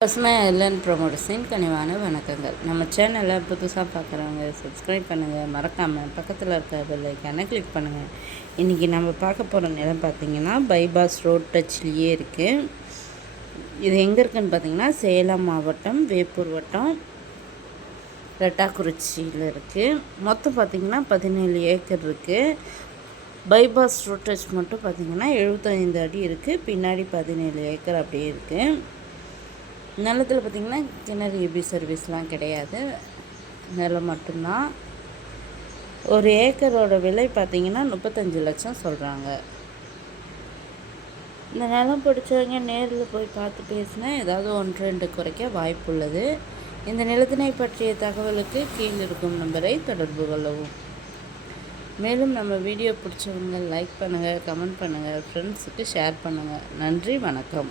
பசுமை எல்என் ப்ரொமோட்டர்ஸின் கனிவான வணக்கங்கள். நம்ம சேனலை புதுசாக பார்க்குறவங்க சப்ஸ்கிரைப் பண்ணுங்கள் மறக்காமல் பக்கத்தில் இருக்க பெல்லைக்கான கிளிக் பண்ணுங்கள் இன்றைக்கி நம்ம பார்க்க போகிற நிலம் பார்த்திங்கன்னா பைபாஸ் ரோட் டச்லேயே இருக்குது இது எங்கே இருக்குதுன்னு பார்த்திங்கன்னா சேலம் மாவட்டம் வேப்பூர் வட்டம் ரெட்டாக்குறிச்சியில் இருக்குது மொத்தம் பார்த்திங்கன்னா பதினேழு ஏக்கர் இருக்குது பைபாஸ் ரோட் டச் மட்டும் பார்த்திங்கன்னா எழுபத்தைந்து அடி இருக்குது பின்னாடி பதினேழு ஏக்கர் அப்படியே இருக்குது நிலத்தில் பார்த்திங்கன்னா கிணறு ஏபி சர்வீஸ்லாம் கிடையாது. நிலம் மட்டும்தான். ஒரு ஏக்கரோட விலை பார்த்திங்கன்னா முப்பத்தஞ்சு லட்சம் சொல்கிறாங்க இந்த நிலம் பிடிச்சவங்க நேரில் போய் பார்த்து பேசினா ஏதாவது ஒன்று ரெண்டு குறைக்க வாய்ப்பு உள்ளது இந்த நிலத்தினை பற்றிய தகவலுக்கு கீழ் இருக்கும் நம்பரை தொடர்பு கொள்ளவும். மேலும் நம்ம வீடியோ பிடிச்சவங்க லைக் பண்ணுங்கள் கமெண்ட் பண்ணுங்கள் ஃப்ரெண்ட்ஸுக்கு ஷேர் பண்ணுங்கள் நன்றி வணக்கம்.